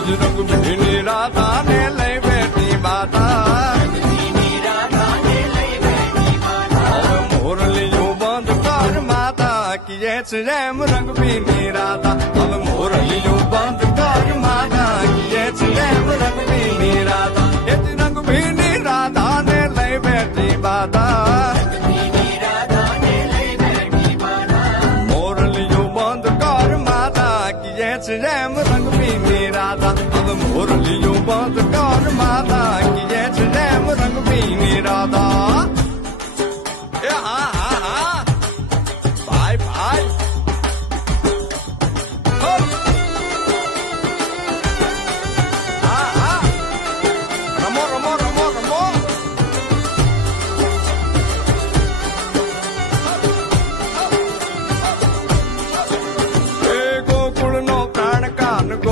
જ રંગ ભીની રાધાને લઈ બેઠી માતા હવે મોરલીયું બંધ કર માતા કીએ છે એમ રંગ ભીની રાધા હવે મોરલીયું બંધ કર માતા કીએ છે એમ રંગ ભીની રાધા એ જ રંગ ભીની રાધાને લઈ બેઠી માતા મોરલીયું બંધ કર માતા કીએ છે એમ રંગ ભીની રાધા હવે મોરલીયું બંધ કર માતા કીએ છે એમ રંગ ભીની રાધા